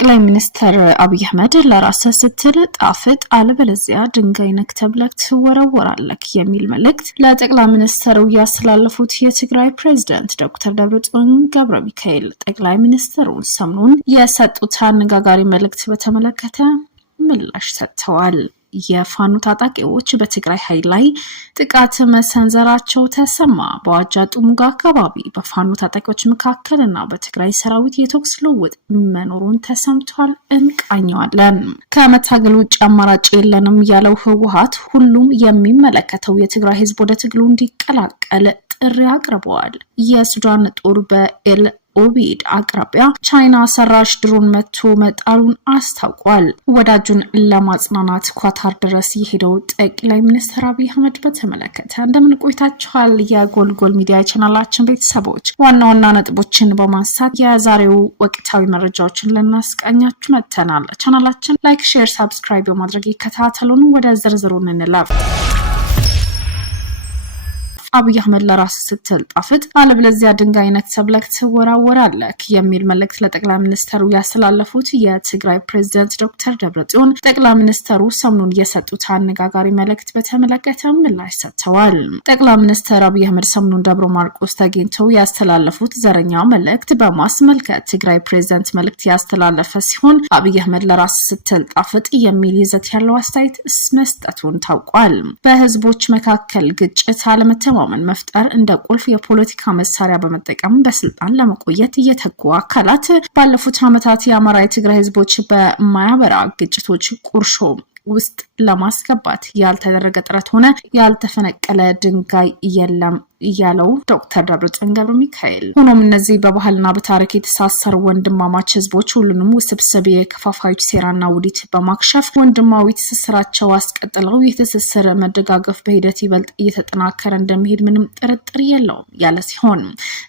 ጠቅላይ ሚኒስትር አብይ አህመድ ለራስ ስትል ጣፍጥ አለበለዚያ ድንጋይ ነክተብለክ ትወረወራለክ የሚል መልእክት ለጠቅላይ ሚኒስትሩ ያስተላለፉት የትግራይ ፕሬዝዳንት ዶክተር ደብረጽዮን ገብረሚካኤል ጠቅላይ ሚኒስትሩ ሰሞኑን የሰጡት አነጋጋሪ መልእክት በተመለከተ ምላሽ ሰጥተዋል። የፋኖ ታጣቂዎች በትግራይ ኃይል ላይ ጥቃት መሰንዘራቸው ተሰማ። በዋጃ ጥሙጋ አካባቢ በፋኖ ታጣቂዎች መካከልና በትግራይ ሰራዊት የተኩስ ልውውጥ መኖሩን ተሰምቷል። እንቃኘዋለን። ከመታገል ውጭ አማራጭ የለንም ያለው ህወሓት ሁሉም የሚመለከተው የትግራይ ህዝብ ወደ ትግሉ እንዲቀላቀል ጥሪ አቅርበዋል። የሱዳን ጦር በኤል ኦቢድ አቅራቢያ ቻይና ሰራሽ ድሮን መቶ መጣሉን አስታውቋል። ወዳጁን ለማጽናናት ኳታር ድረስ የሄደው ጠቅላይ ሚኒስትር አብይ አህመድ በተመለከተ እንደምን ቆይታችኋል? የጎልጎል ሚዲያ ቻናላችን ቤተሰቦች ዋና ዋና ነጥቦችን በማንሳት የዛሬው ወቅታዊ መረጃዎችን ልናስቃኛችሁ መጥተናል። ቻናላችን ላይክ፣ ሼር፣ ሰብስክራይብ በማድረግ ይከታተሉን። ወደ ዝርዝሩ እንለፍ። አብይ አህመድ ለራስ ስትል ጣፍጥ አለበለዚያ ድንጋይ ነክተብለክ ትወረወራለክ የሚል መልእክት ለጠቅላይ ሚኒስትሩ ያስተላለፉት የትግራይ ፕሬዝዳንት ዶክተር ደብረጽዮን ጠቅላይ ሚኒስትሩ ሰሞኑን የሰጡት አነጋጋሪ መልእክት በተመለከተ ምላሽ ሰጥተዋል። ጠቅላይ ሚኒስትር አብይ አህመድ ሰሞኑን ደብረ ማርቆስ ተገኝተው ያስተላለፉት ዘረኛ መልእክት በማስመልከት ትግራይ ፕሬዝዳንት መልእክት ያስተላለፈ ሲሆን አብይ አህመድ ለራስ ስትል ጣፍጥ የሚል ይዘት ያለው አስተያየት መስጠቱን ታውቋል። በህዝቦች መካከል ግጭት አለመተማመን መፍጠር እንደ ቁልፍ የፖለቲካ መሳሪያ በመጠቀም በስልጣን ለመቆየት እየተጉ አካላት ባለፉት ዓመታት የአማራ የትግራይ ህዝቦች በማያበራ ግጭቶች ቁርሾ ውስጥ ለማስገባት ያልተደረገ ጥረት ሆነ ያልተፈነቀለ ድንጋይ የለም ያለው ዶክተር ደብረጽዮን ገብረሚካኤል ሆኖም እነዚህ በባህልና በታሪክ የተሳሰሩ ወንድማማች ህዝቦች ሁሉንም ውስብስብ የከፋፋዮች ሴራና ውዲት በማክሸፍ ወንድማዊ ትስስራቸው አስቀጥለው የትስስር መደጋገፍ በሂደት ይበልጥ እየተጠናከረ እንደሚሄድ ምንም ጥርጥር የለውም ያለ ሲሆን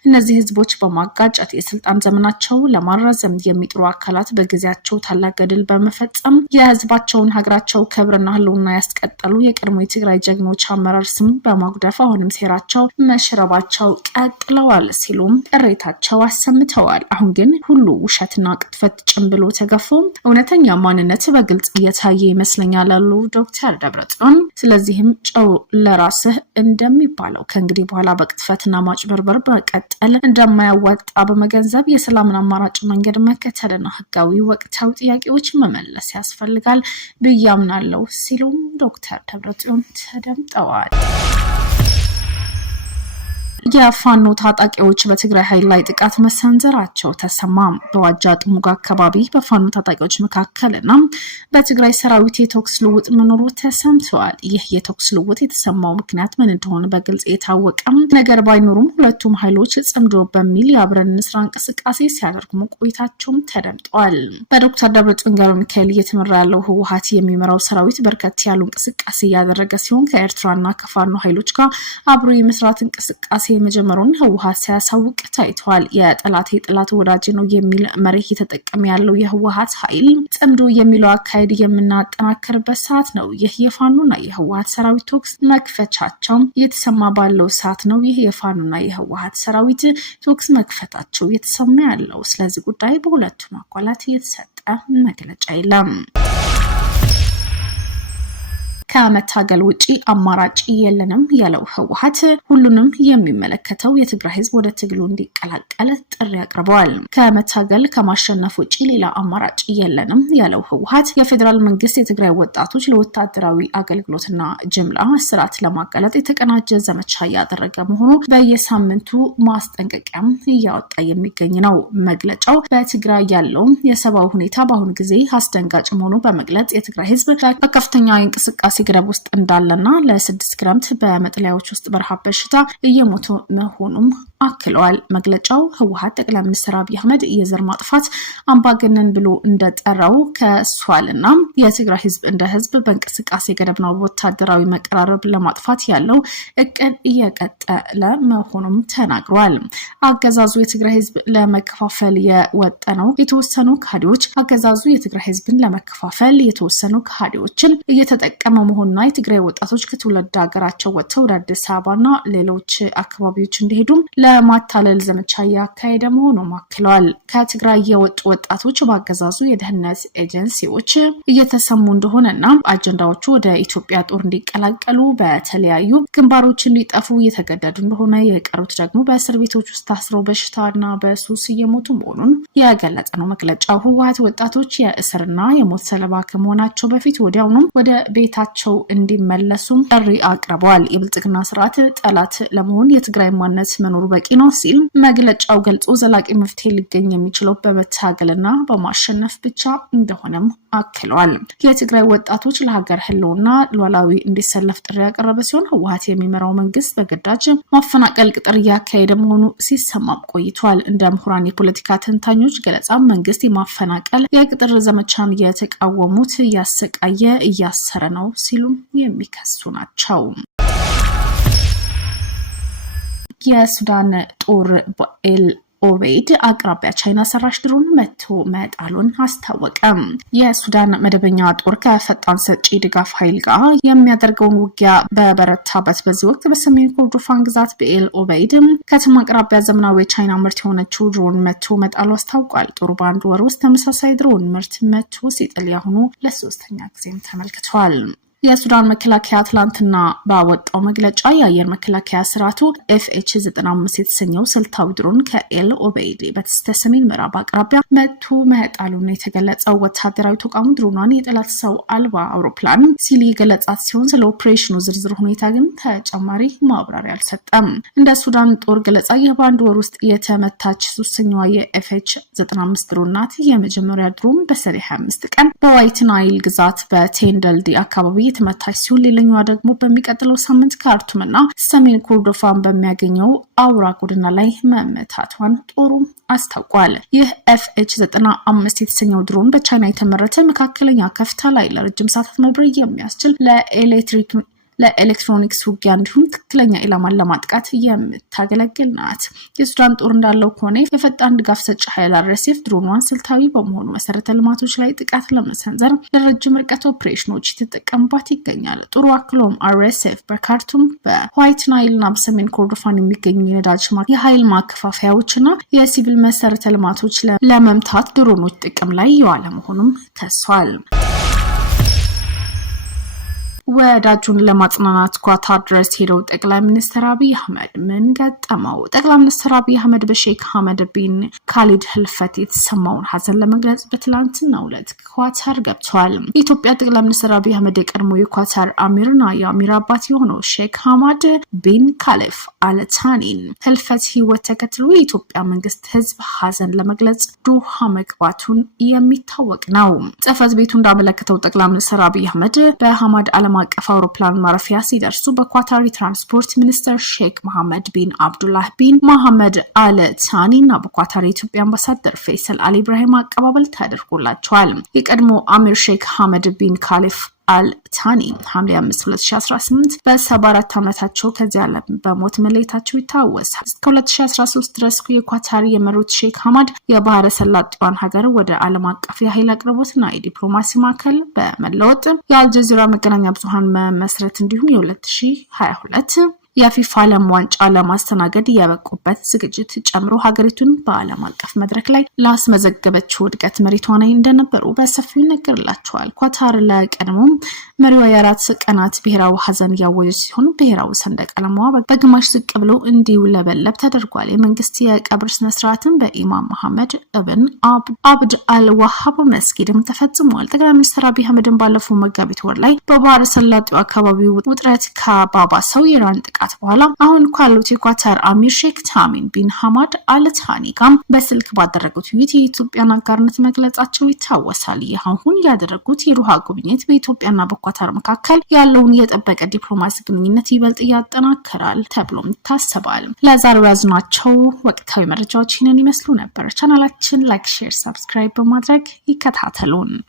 እነዚህ ህዝቦች በማጋጨት የስልጣን ዘመናቸው ለማራዘም የሚጥሩ አካላት በጊዜያቸው ታላቅ ገድል በመፈጸም የህዝባቸውን ሀገራቸው ክብርና ህልውና ያስቀጠሉ የቀድሞ የትግራይ ጀግኖች አመራር ስም በማጉደፍ አሁንም ሴራቸው መሽረባቸው ቀጥለዋል ሲሉም ቅሬታቸው አሰምተዋል። አሁን ግን ሁሉ ውሸትና ቅጥፈት ጭምብሎ ተገፎ እውነተኛ ማንነት በግልጽ እየታየ ይመስለኛል አሉ ዶክተር ደብረጽዮን። ስለዚህም ጨው ለራስህ እንደሚባለው ከእንግዲህ በኋላ በቅጥፈትና ማጭበርበር በቀጠል እንደማያዋጣ በመገንዘብ የሰላምን አማራጭ መንገድ መከተልና ህጋዊ ወቅታዊ ጥያቄዎች መመለስ ያስፈልጋል ብያምናለሁ ሲሉም ዶክተር ደብረጽዮን ተደምጠዋል። የፋኖ ታጣቂዎች በትግራይ ኃይል ላይ ጥቃት መሰንዘራቸው ተሰማ። በዋጃ ጥሙጋ አካባቢ በፋኖ ታጣቂዎች መካከልና በትግራይ ሰራዊት የተኩስ ልውውጥ መኖሩ ተሰምቷል። ይህ የተኩስ ልውውጥ የተሰማው ምክንያት ምን እንደሆነ በግልጽ የታወቀ ነገር ባይኖሩም ሁለቱም ኃይሎች ጽምዶ በሚል የአብረን እንስራ እንቅስቃሴ ሲያደርጉ መቆየታቸውም ተደምጧል። በዶክተር ደብረጽዮን ገብረሚካኤል እየተመራ ያለው ህወሓት የሚመራው ሰራዊት በርከት ያሉ እንቅስቃሴ እያደረገ ሲሆን ከኤርትራና ከፋኖ ኃይሎች ጋር አብሮ የመስራት እንቅስቃሴ መጀመሩን ህወሓት ሲያሳውቅ ታይቷል። የጠላት ወዳጅ ነው የሚል መርህ እየተጠቀመ ያለው የህወሓት ኃይል ጽምዶ የሚለው አካሄድ የምናጠናክርበት ሰዓት ነው። ይህ የፋኖና የህወሓት ሰራዊት ተኩስ መክፈቻቸው የተሰማ ባለው ሰዓት ነው። ይህ የፋኖና የህወሓት ሰራዊት ተኩስ መክፈታቸው የተሰማ ያለው። ስለዚህ ጉዳይ በሁለቱም አካላት የተሰጠ መግለጫ የለም። ከመታገል ውጪ አማራጭ የለንም ያለው ህወሓት ሁሉንም የሚመለከተው የትግራይ ህዝብ ወደ ትግሉ እንዲቀላቀል ጥሪ አቅርበዋል። ከመታገል ከማሸነፍ ውጪ ሌላ አማራጭ የለንም ያለው ህወሓት የፌዴራል መንግስት የትግራይ ወጣቶች ለወታደራዊ አገልግሎትና ጅምላ እስራት ለማጋለጥ የተቀናጀ ዘመቻ እያደረገ መሆኑ በየሳምንቱ ማስጠንቀቂያም እያወጣ የሚገኝ ነው። መግለጫው በትግራይ ያለው የሰብአዊ ሁኔታ በአሁኑ ጊዜ አስደንጋጭ መሆኑ በመግለጽ የትግራይ ህዝብ በከፍተኛ እንቅስቃሴ ግረብ ውስጥ እንዳለና ለ6 ክረምት በመጥለያዎች ውስጥ በረሃብ በሽታ እየሞቱ መሆኑም አክለዋል። መግለጫው ህወሓት ጠቅላይ ሚኒስትር አብይ አህመድ የዘር ማጥፋት አምባገነን ብሎ እንደጠራው ከሷልና የትግራይ ህዝብ እንደ ህዝብ በእንቅስቃሴ ገደብና ወታደራዊ መቀራረብ ለማጥፋት ያለው እቅድ እየቀጠለ መሆኑም ተናግሯል። አገዛዙ የትግራይ ህዝብ ለመከፋፈል የወጠነው የተወሰኑ ካድሬዎች አገዛዙ የትግራይ ህዝብን ለመከፋፈል የተወሰኑ ካድሬዎችን እየተጠቀመ ለመሆንና የትግራይ ወጣቶች ከትውልድ ሀገራቸው ወጥተው ወደ አዲስ አበባና ሌሎች አካባቢዎች እንዲሄዱም ለማታለል ዘመቻ ያካሄደ መሆኑን አክለዋል። ከትግራይ የወጡ ወጣቶች በአገዛዙ የደህንነት ኤጀንሲዎች እየተሰሙ እንደሆነና አጀንዳዎቹ ወደ ኢትዮጵያ ጦር እንዲቀላቀሉ በተለያዩ ግንባሮች እንዲጠፉ እየተገደዱ እንደሆነ የቀሩት ደግሞ በእስር ቤቶች ውስጥ ታስረው በሽታና በሱስ እየሞቱ መሆኑን የገለጸ ነው መግለጫው። ህወሓት ወጣቶች የእስርና የሞት ሰለባ ከመሆናቸው በፊት ወዲያውኑ ወደ ቤታቸው እንዲመለሱ ጥሪ አቅርበዋል። የብልጽግና ስርዓት ጠላት ለመሆን የትግራይ ማንነት መኖሩ በቂ ነው ሲል መግለጫው ገልጾ ዘላቂ መፍትሄ ሊገኝ የሚችለው በመታገልና በማሸነፍ ብቻ እንደሆነም አክለዋል። የትግራይ ወጣቶች ለሀገር ህልውና ሉዓላዊ እንዲሰለፍ ጥሪ ያቀረበ ሲሆን ህወሓት የሚመራው መንግስት በግዳጅ ማፈናቀል ቅጥር እያካሄደ መሆኑ ሲሰማም ቆይቷል። እንደ ምሁራን የፖለቲካ ተንታኞች ገለጻ መንግስት የማፈናቀል የቅጥር ዘመቻን የተቃወሙት እያሰቃየ እያሰረ ነው ሲሉም የሚከሱ ናቸው። የሱዳን ጦር በኤል ኦቤይድ አቅራቢያ ቻይና ሰራሽ ድሮን መቶ መጣሉን አስታወቀ። የሱዳን መደበኛ ጦር ከፈጣን ሰጪ ድጋፍ ኃይል ጋር የሚያደርገውን ውጊያ በበረታበት በዚህ ወቅት በሰሜን ኮርዶፋን ግዛት በኤል ኦቤይድ ከተማ አቅራቢያ ዘመናዊ የቻይና ምርት የሆነችው ድሮን መቶ መጣሉ አስታውቋል። ጦሩ በአንድ ወር ውስጥ ተመሳሳይ ድሮን ምርት መቶ ሲጥል ያሁኑ ለሶስተኛ ጊዜም ተመልክቷል። የሱዳን መከላከያ ትላንትና ባወጣው መግለጫ የአየር መከላከያ ስርዓቱ FH-95 የተሰኘው ስልታዊ ድሮን ከኤል ኦቤይድ በስተሰሜን ምዕራብ አቅራቢያ መቶ መጣሉን የተገለጸው ወታደራዊ ተቋሙ ድሮኗን የጠላት ሰው አልባ አውሮፕላን ሲል የገለጻት ሲሆን ስለ ኦፕሬሽኑ ዝርዝር ሁኔታ ግን ተጨማሪ ማብራሪያ አልሰጠም። እንደ ሱዳን ጦር ገለጻ በአንድ ወር ውስጥ የተመታች ሶስተኛዋ የFH-95 ድሮን ናት። የመጀመሪያ ድሮን በሰኔ 25 ቀን በዋይት ናይል ግዛት በቴንደልዲ አካባቢ የተመታች ሲሆን ሌላኛዋ ደግሞ በሚቀጥለው ሳምንት ካርቱምና ሰሜን ኮርዶፋን በሚያገኘው አውራ ጎዳና ላይ መመታቷን ጦሩ አስታውቋል። ይህ FH-95 የተሰኘው ድሮን በቻይና የተመረተ መካከለኛ ከፍታ ላይ ለረጅም ሰዓታት መብረር የሚያስችል ለኤሌክትሮኒክስ ውጊያ እንዲሁም ትክክለኛ ኢላማን ለማጥቃት የምታገለግል ናት። የሱዳን ጦር እንዳለው ከሆነ የፈጣን ድጋፍ ሰጪ ኃይል RSF ድሮኗን ስልታዊ በመሆኑ መሰረተ ልማቶች ላይ ጥቃት ለመሰንዘር ለረጅም ርቀት ኦፕሬሽኖች የተጠቀሙባት ይገኛል። ጦሩ አክሎም RSF በካርቱም በዋይት ናይልና በሰሜን ኮርዶፋን የሚገኙ የነዳጅ የኃይል ማከፋፈያዎችና የሲቪል መሰረተ ልማቶች ለመምታት ድሮኖች ጥቅም ላይ የዋለ መሆኑም ከሷል። ወዳጁን ለማጽናናት ኳታር ድረስ ሄደው ጠቅላይ ሚኒስትር አብይ አህመድ ምን ገጠመው? ጠቅላይ ሚኒስትር አብይ አህመድ በሼክ ሐመድ ቢን ካሊድ ህልፈት የተሰማውን ሀዘን ለመግለጽ በትላንትናው ዕለት ኳታር ገብተዋል። የኢትዮጵያ ጠቅላይ ሚኒስትር አብይ አህመድ የቀድሞ የኳታር አሚርና የአሚር አባት የሆነው ሼክ ሐመድ ቢን ካሊፍ አልታኒን ህልፈት ህይወት ተከትሎ የኢትዮጵያ መንግስት ህዝብ ሀዘን ለመግለጽ ዶሃ መግባቱን የሚታወቅ ነው። ጽሕፈት ቤቱ እንዳመለከተው ጠቅላይ ሚኒስትር አብይ አህመድ በሐመድ ዓለም አቀፍ አውሮፕላን ማረፊያ ሲደርሱ በኳታር ትራንስፖርት ሚኒስትር ሼክ መሐመድ ቢን አብዱላህ ቢን መሐመድ አልታኒ እና በኳታር የኢትዮጵያ አምባሳደር ፈይሰል አሊ ኢብራሂም አቀባበል ተደርጎላቸዋል። የቀድሞ አሚር ሼክ ሐመድ ቢን ካሊፍ አልታኒ ሐምሌ 5 2018 በ74 ዓመታቸው ከዚህ ዓለም በሞት መለየታቸው ይታወሳል። እስከ 2013 ድረስ የኳታር የመሩት ሼክ ሐመድ የባህረ ሰላጤዋን ሀገር ወደ ዓለም አቀፍ የኃይል አቅርቦትና የዲፕሎማሲ ማዕከል በመለወጥ የአልጀዚራ መገናኛ ብዙሃን መመስረት እንዲሁም የ2022 የፊፋ ዓለም ዋንጫ ለማስተናገድ የበቁበት ዝግጅት ጨምሮ ሀገሪቱን በዓለም አቀፍ መድረክ ላይ ላስመዘገበችው እድገት መሪቷ ላይ እንደነበሩ በሰፊው ይነገርላቸዋል። ኳታር ለቀድሞ መሪዋ የ4 ቀናት ብሔራዊ ሀዘን ያወጀች ሲሆን ብሔራዊ ሰንደቅ ዓላማዋ በግማሽ ዝቅ ብሎ እንዲውለበለብ ተደርጓል። የመንግስት የቀብር ስነስርዓትን በኢማም መሐመድ እብን አብድ አልዋሃብ መስጊድም ተፈጽሟል። ጠቅላይ ሚኒስትር አብይ አህመድን ባለፈው መጋቢት ወር ላይ በባህረ ሰላጤው አካባቢ ውጥረት ከባባሰው የኢራን ጥቃት በኋላ አሁን ካሉት የኳታር አሚር ሼክ ታሚም ቢን ሐመድ አልታኒ ጋር በስልክ ባደረጉት ውይይት የኢትዮጵያን አጋርነት መግለጻቸው ይታወሳል። ይህ አሁን ያደረጉት የዶሃ ጉብኝት በኢትዮጵያና በኳታር መካከል ያለውን የጠበቀ ዲፕሎማሲ ግንኙነት ይበልጥ ያጠናክራል ተብሎም ይታሰባል። ለዛሬው ያዝናቸው ወቅታዊ መረጃዎች ይህንን ይመስሉ ነበር። ቻናላችን ላይክ፣ ሼር፣ ሰብስክራይብ በማድረግ ይከታተሉን።